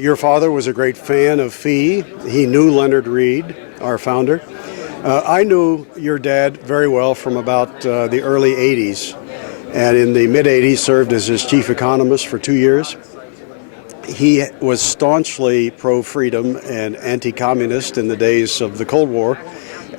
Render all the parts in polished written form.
Your father was a great fan of FEE. He knew Leonard Read, our founder. I knew your dad very well from about the early 80s, and in the mid-80s served as his chief economist for 2 years. He was staunchly pro-freedom and anti-communist in the days of the Cold War,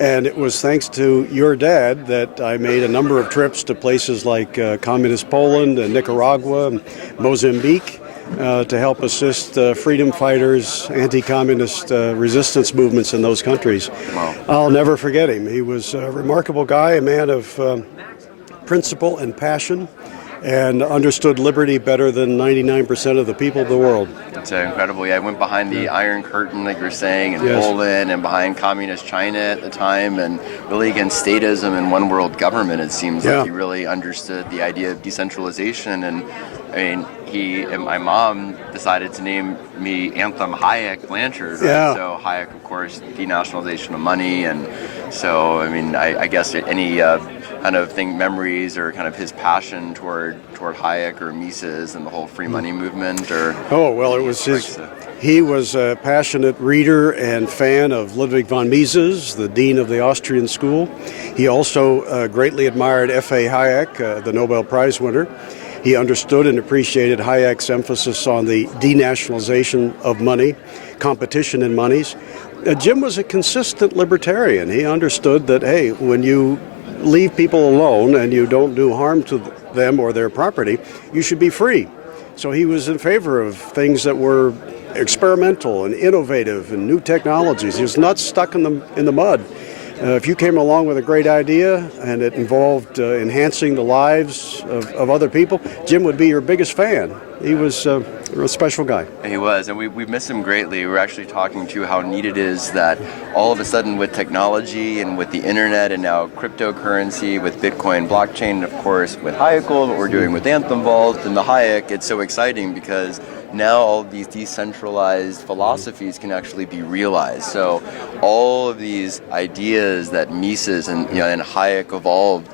and it was thanks to your dad that I made a number of trips to places like communist Poland and Nicaragua and Mozambique to help assist freedom fighters, anti-communist resistance movements in those countries. Wow. I'll never forget him. He was a remarkable guy, a man of principle and passion, and understood liberty better than 99% of the people of the world. It's incredible. Yeah, I went behind the Iron Curtain, like you were saying, in Yes. Poland, and behind communist China at the time, and really against statism and one world government. It seems like he really understood the idea of decentralization. And I mean, he and my mom decided to name me Anthem Hayek Blanchard. Right? Yeah. So Hayek, of course, denationalization of money, and so I mean, I guess any kind of memories or kind of his passion toward Hayek or Mises and the whole free money movement, or it was his. He was a passionate reader and fan of Ludwig von Mises, the dean of the Austrian school. He also greatly admired F.A. Hayek, the Nobel Prize winner. He understood and appreciated Hayek's emphasis on the denationalization of money, competition in monies. Jim was a consistent libertarian. He understood that, hey, when you leave people alone and you don't do harm to them or their property, you should be free. So he was in favor of things that were experimental and innovative and new technologies. He was not stuck in the mud. If you came along with a great idea and it involved enhancing the lives of other people, Jim would be your biggest fan. He was a special guy. He was, and we miss him greatly. We're actually talking to how neat it is that all of a sudden with technology and with the internet and now cryptocurrency with Bitcoin, blockchain, and of course with Hayek, what we're doing with Anthem Vault and the Hayek, it's so exciting because now all these decentralized philosophies can actually be realized. So all of these ideas that Mises and Hayek evolved,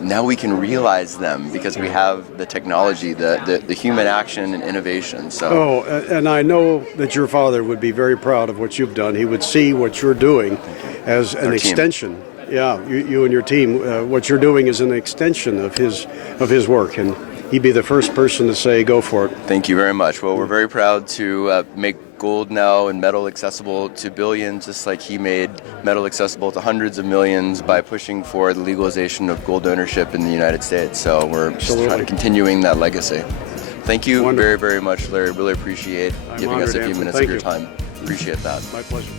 now we can realize them because we have the technology, the human action and innovation. So. And I know that your father would be very proud of what you've done. He would see what you're doing as an extension. Yeah, you and your team, what you're doing is an extension of his work, and he'd be the first person to say, go for it. Thank you very much. Well, we're very proud to make gold now and metal accessible to billions, just like he made metal accessible to hundreds of millions by pushing for the legalization of gold ownership in the United States. So we're just trying to continuing that legacy. Thank you very, very much, Larry. Really appreciate giving us a few minutes of your time. Appreciate that. My pleasure.